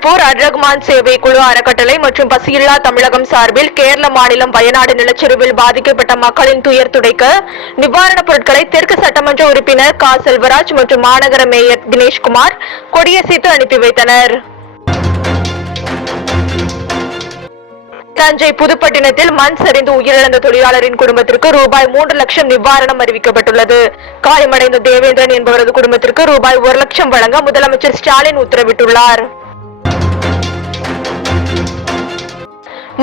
திருப்பூர் அர்ரகுமான் சேவை குழு அறக்கட்டளை மற்றும் பசியில்லா தமிழகம் சார்பில் கேரள மாநிலம் வயநாடு நிலச்சரிவில் பாதிக்கப்பட்ட மக்களின் துயர் துடைக்க நிவாரணப் பொருட்களை தெற்கு சட்டமன்ற உறுப்பினர் கா. செல்வராஜ் மற்றும் மாநகர மேயர் தினேஷ்குமார் கொடியசைத்து அனுப்பி வைத்தனர். தஞ்சை புதுப்பட்டினத்தில் மண் சரிந்து உயிரிழந்த தொழிலாளரின் குடும்பத்திற்கு ரூபாய் மூன்று லட்சம் நிவாரணம் அறிவிக்கப்பட்டுள்ளது. காயமடைந்த தேவேந்திரன் என்பவரது குடும்பத்திற்கு ரூபாய் ஒரு லட்சம் வழங்க முதலமைச்சர் ஸ்டாலின் உத்தரவிட்டுள்ளார்.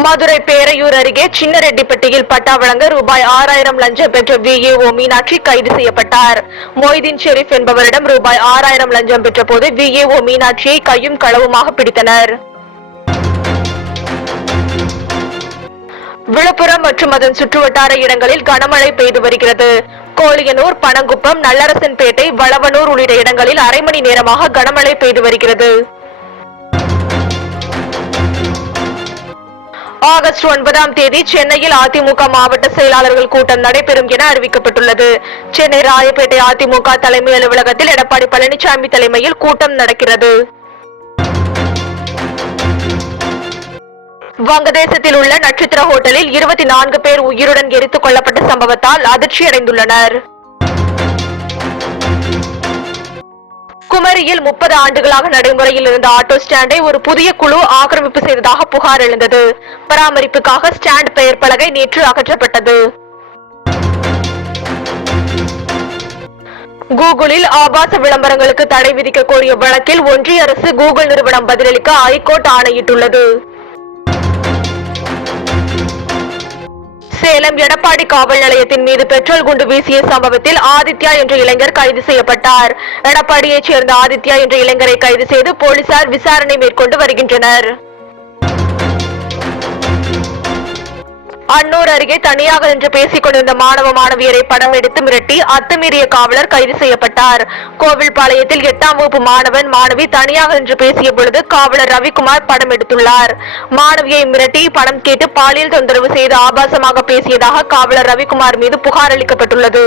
மதுரை பேரையூர் அருகே சின்னரெட்டிப்பட்டியில் பட்டா வழங்க ரூபாய் ஆறாயிரம் லஞ்சம் பெற்ற விஏஓ மீனாட்சி கைது செய்யப்பட்டார். மொய்தீன் ஷெரீப் என்பவரிடம் ரூபாய் ஆறாயிரம் லஞ்சம் பெற்ற போது விஏஓ மீனாட்சியை கையும் களவுமாக பிடித்தனர். விழுப்புரம் மற்றும் அதன் சுற்றுவட்டார இடங்களில் கனமழை பெய்து வருகிறது. கோழியனூர் பனங்குப்பம் நல்லரசன்பேட்டை வளவனூர் உள்ளிட்ட இடங்களில் அரை மணி நேரமாக கனமழை பெய்து வருகிறது. ஆகஸ்ட் ஒன்பதாம் தேதி சென்னையில் அதிமுக மாவட்ட செயலாளர்கள் கூட்டம் நடைபெறும் என அறிவிக்கப்பட்டுள்ளது. சென்னை ராயப்பேட்டை அதிமுக தலைமை அலுவலகத்தில் எடப்பாடி பழனிசாமி தலைமையில் கூட்டம் நடக்கிறது. வங்கதேசத்தில் உள்ள நட்சத்திர ஹோட்டலில் இருபத்தி நான்கு பேர் உயிருடன் எரித்துக் கொல்லப்பட்ட சம்பவத்தால் அதிர்ச்சியடைந்துள்ளனர். குமரியில் முப்பது ஆண்டுகளாக நடைமுறையில் இருந்த ஆட்டோ ஸ்டாண்டை ஒரு புதிய குழு ஆக்கிரமிப்பு செய்ததாக புகார் எழுந்தது. பராமரிப்புக்காக ஸ்டாண்ட் பெயர் பலகை நேற்று அகற்றப்பட்டது. கூகுளில் ஆபாச விளம்பரங்களுக்கு தடை விதிக்க கோரிய வழக்கில் ஒன்றிய அரசு கூகுள் நிறுவனம் பதிலளிக்க ஐகோர்ட் ஆணையிட்டுள்ளது. சேலம் எடப்பாடி காவல் நிலையத்தின் மீது பெட்ரோல் குண்டு வீசிய சம்பவத்தில் ஆதித்யா என்ற இளைஞர் கைது செய்யப்பட்டார். எடப்பாடியைச் சேர்ந்த ஆதித்யா என்ற இளைஞரை கைது செய்து போலீசார் விசாரணை மேற்கொண்டு வருகின்றனர். அன்னூர் அருகே தனியாக நின்று பேசிக் கொண்டிருந்த மாணவ மாணவியரை படம் எடுத்து மிரட்டி அத்துமீறிய காவலர் கைது செய்யப்பட்டார். கோவில்பாளையத்தில் எட்டாம் வகுப்பு மாணவன் மாணவி தனியாக நின்று பேசிய பொழுது காவலர் ரவிக்குமார் படம் எடுத்துள்ளார். மாணவியை மிரட்டி படம் கேட்டு பாலியல் தொந்தரவு செய்து ஆபாசமாக பேசியதாக காவலர் ரவிக்குமார் மீது புகார் அளிக்கப்பட்டுள்ளது.